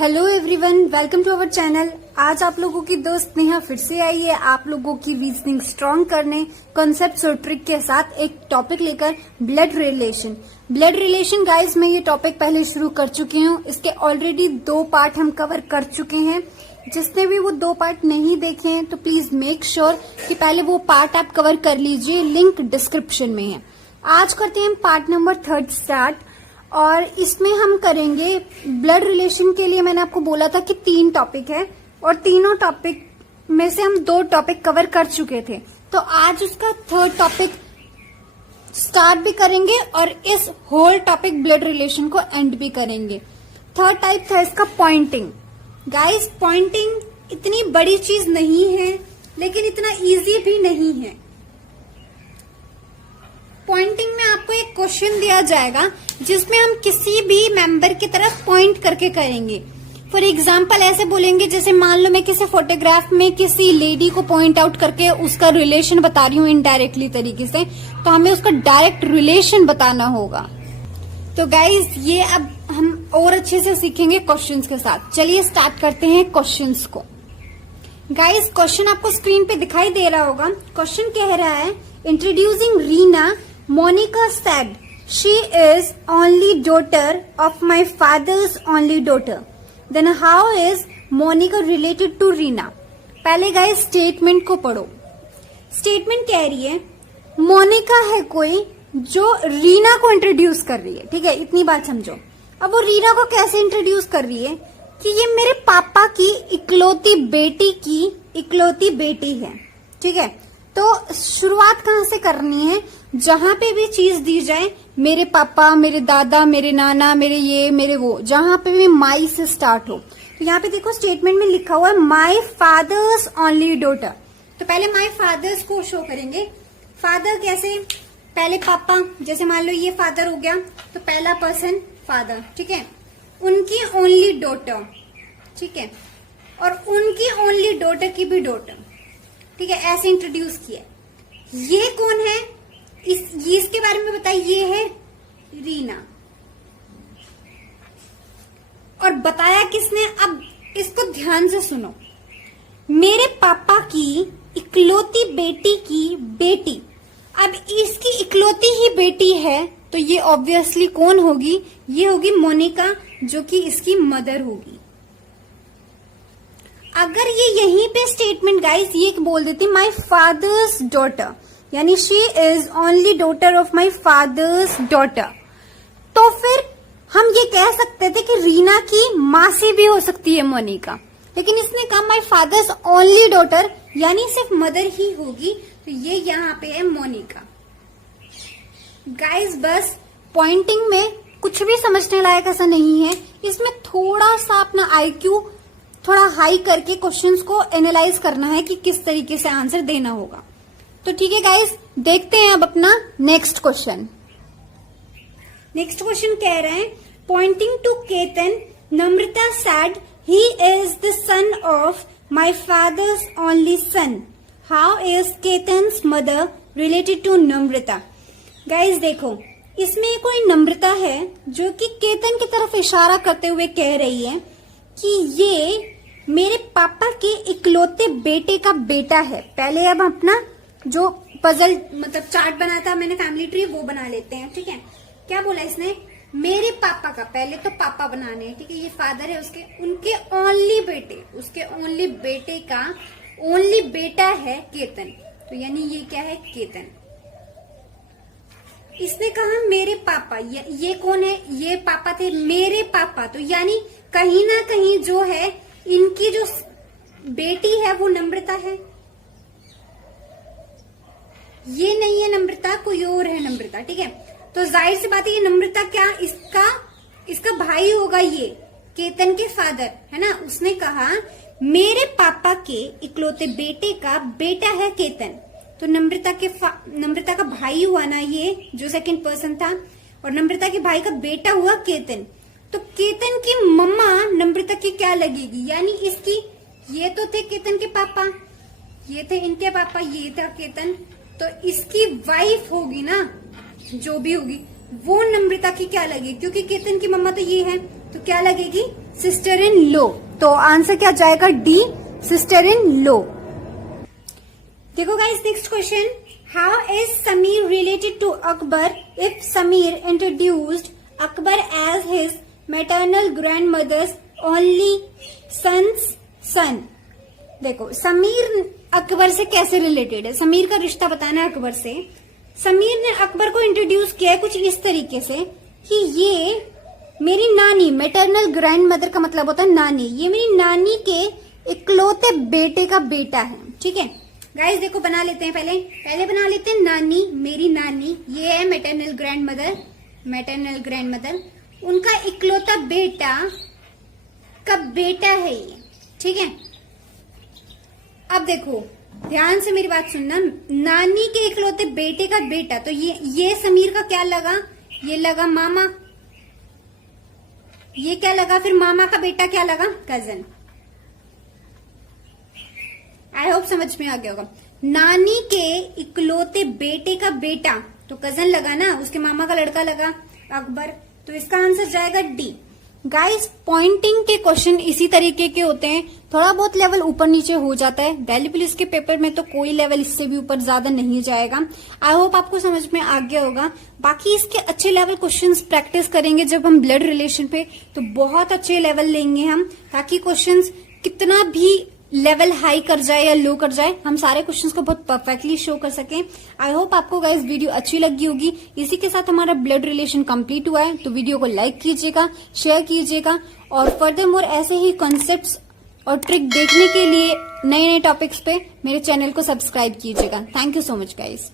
Hello everyone, welcome to our channel. आज आप लोगों की दोस्त नेहा फिर से आई है आप लोगों की रीजनिंग स्ट्रांग करने कॉन्सेप्ट्स और ट्रिक के साथ एक टॉपिक लेकर, blood relation. Blood relation guys, मैं ये टॉपिक पहले शुरू कर चुकी हूँ। इसके ऑलरेडी 2 पार्ट हम कवर कर चुके हैं। जिसने भी वो 2 पार्ट नहीं देखे हैं तो प्लीज मेक श्योर कि पहले वो पार्ट आप कवर कर लीजिए, लिंक डिस्क्रिप्शन में है। आज करते हैं पार्ट नंबर 3 स्टार्ट, और इसमें हम करेंगे ब्लड रिलेशन के लिए। मैंने आपको बोला था कि 3 टॉपिक है और तीनों टॉपिक में से हम 2 टॉपिक कवर कर चुके थे, तो आज उसका 3rd टॉपिक स्टार्ट भी करेंगे और इस होल टॉपिक ब्लड रिलेशन को एंड भी करेंगे। 3rd टाइप था इसका पॉइंटिंग। गाइस, पॉइंटिंग इतनी बड़ी चीज नहीं है लेकिन इतना इजी भी नहीं है। पॉइंटिंग में आपको एक क्वेश्चन दिया जाएगा जिसमें हम किसी भी मेंबर की तरफ पॉइंट करके करेंगे। फॉर एग्जाम्पल ऐसे बोलेंगे, जैसे मान लो मैं किसी फोटोग्राफ में किसी लेडी को पॉइंट आउट करके उसका रिलेशन बता रही हूँ इनडायरेक्टली तरीके से, तो हमें उसका डायरेक्ट रिलेशन बताना होगा। तो गाइज, ये अब हम और अच्छे से सीखेंगे क्वेश्चंस के साथ। चलिए स्टार्ट करते हैं क्वेश्चंस को। गाइज, क्वेश्चन आपको स्क्रीन पे दिखाई दे रहा होगा। क्वेश्चन कह रहा है, introducing Reena, Monica said, she is only daughter of my father's only daughter. Then how is Monica related to Reena? पहले गाइस स्टेटमेंट को पढ़ो। स्टेटमेंट कह रही है मोनिका है कोई जो रीना को इंट्रोड्यूस कर रही है। ठीक है, इतनी बात समझो। अब वो रीना को कैसे इंट्रोड्यूस कर रही है कि ये मेरे पापा की इकलौती बेटी की इकलौती बेटी है। ठीक है, तो शुरुआत कहाँ से करनी है? जहां पे भी चीज दी जाए, मेरे पापा, मेरे दादा, मेरे नाना, मेरे ये, मेरे वो, जहां पे भी माई से स्टार्ट हो। तो यहाँ पे देखो स्टेटमेंट में लिखा हुआ है माई फादर्स ओनली डॉटर। तो पहले माई फादर्स को शो करेंगे। फादर कैसे? पहले पापा, जैसे मान लो ये फादर हो गया तो पहला पर्सन फादर। ठीक है, उनकी ओनली डॉटर। ठीक है, और उनकी ओनली डॉटर की भी डॉटर। ठीक है, ऐसे इंट्रोड्यूस किया। ये कौन है? इसके बारे में बताइए। ये है रीना। और बताया किसने? अब इसको ध्यान से सुनो। मेरे पापा की इकलौती बेटी की बेटी। अब इसकी इकलौती ही बेटी है तो ये ऑब्वियसली कौन होगी? ये होगी मोनिका, जो कि इसकी मदर होगी। अगर ये यहीं पे स्टेटमेंट गाइस ये बोल देती माई फादर्स डॉटर, यानी she is only daughter of my fathers daughter, तो फिर हम ये कह सकते थे कि रीना की मासी भी हो सकती है मोनिका। लेकिन इसने कहा माई फादर्स ओनली डॉटर, यानी सिर्फ मदर ही होगी, तो ये यहाँ पे है मोनिका। गाइस, बस पॉइंटिंग में कुछ भी समझने लायक ऐसा नहीं है। इसमें थोड़ा सा अपना IQ थोड़ा हाई करके क्वेश्चंस को एनालाइज करना है कि किस तरीके से आंसर देना होगा। तो ठीक है गाइस, देखते हैं अब अपना नेक्स्ट क्वेश्चन। नेक्स्ट क्वेश्चन कह रहे हैं, pointing to Ketan, Namrata said he is the son of my father's only son. How is Ketan's mother related to Namrata? Guys देखो, इसमें कोई नम्रता है जो कि केतन की तरफ इशारा करते हुए कह रही है कि ये मेरे पापा के इकलौते बेटे का बेटा है। पहले अब अपना जो पजल मतलब चार्ट बनाया था मैंने फैमिली ट्री, वो बना लेते हैं। ठीक है, क्या बोला इसने? मेरे पापा का, पहले तो पापा बनाने हैं। ठीक है, ये फादर है उसके, उनके ओनली बेटे, उसके ओनली बेटे का ओनली बेटा है केतन। तो यानी ये क्या है? केतन। इसने कहा मेरे पापा, ये कौन है? ये पापा थे मेरे पापा, तो यानी कहीं ना कहीं जो है इनकी जो बेटी है वो नम्रता है। ये नहीं है नम्रता, कोई और है नम्रता। ठीक है, तो जाहिर सी बात है ये नम्रता क्या इसका भाई होगा, ये केतन के फादर है ना। उसने कहा मेरे पापा के इकलौते बेटे का बेटा है केतन, तो नम्रता का भाई हुआ ना ये, जो सेकंड पर्सन था, और नम्रता के भाई का बेटा हुआ केतन। तो केतन की मम्मा नम्रता की क्या लगेगी? यानी इसकी, ये तो थे केतन के पापा, ये थे इनके पापा, ये था केतन, तो इसकी वाइफ होगी ना, जो भी होगी वो नम्रता की क्या लगेगी? क्योंकि केतन की मम्मा तो ये है, तो क्या लगेगी? Sister in law. तो आंसर क्या जाएगा? D, sister in law. देखो guys next question, how is Sameer related to Akbar if Sameer introduced Akbar as his maternal grandmother's only son's son. देखो समीर अकबर से कैसे रिलेटेड है, समीर का रिश्ता बताना है अकबर से। समीर ने अकबर को इंट्रोड्यूस किया है कुछ इस तरीके से कि ये मेरी नानी, मैटरनल ग्रैंड मदर का मतलब होता है नानी, ये मेरी नानी के इकलौते बेटे का बेटा है। ठीक है गाइस, देखो बना लेते हैं, पहले बना लेते हैं नानी, मेरी नानी, ये है maternal grand mother, maternal grand mother, उनका इकलौता बेटा का बेटा है ये। ठीक है, अब देखो ध्यान से मेरी बात सुनना, नानी के इकलौते बेटे का बेटा, तो ये समीर का क्या लगा? ये लगा मामा, ये क्या लगा फिर? मामा का बेटा क्या लगा? कजन। आई होप समझ में आ गया होगा। नानी के इकलौते बेटे का बेटा तो कजन लगा ना, उसके मामा का लड़का लगा अकबर, तो इसका आंसर जाएगा डी। गाइस पॉइंटिंग के क्वेश्चन इसी तरीके के होते हैं, थोड़ा बहुत लेवल ऊपर नीचे हो जाता है। दिल्ली पुलिस के पेपर में तो कोई लेवल इससे भी ऊपर ज्यादा नहीं जाएगा। आई होप आपको समझ में आ गया होगा। बाकी इसके अच्छे लेवल क्वेश्चंस प्रैक्टिस करेंगे जब हम ब्लड रिलेशन पे, तो बहुत अच्छे लेवल लेंगे हम, ताकि क्वेश्चंस कितना भी लेवल हाई कर जाए या लो कर जाए, हम सारे क्वेश्चंस को बहुत परफेक्टली शो कर सकें। आई होप आपको गाइस वीडियो अच्छी लगी होगी। इसी के साथ हमारा ब्लड रिलेशन कंप्लीट हुआ है, तो वीडियो को लाइक कीजिएगा, शेयर कीजिएगा, और फर्दर मोर ऐसे ही कॉन्सेप्ट्स और ट्रिक देखने के लिए नए नए टॉपिक्स पे मेरे चैनल को सब्सक्राइब कीजिएगा। Thank you so much guys.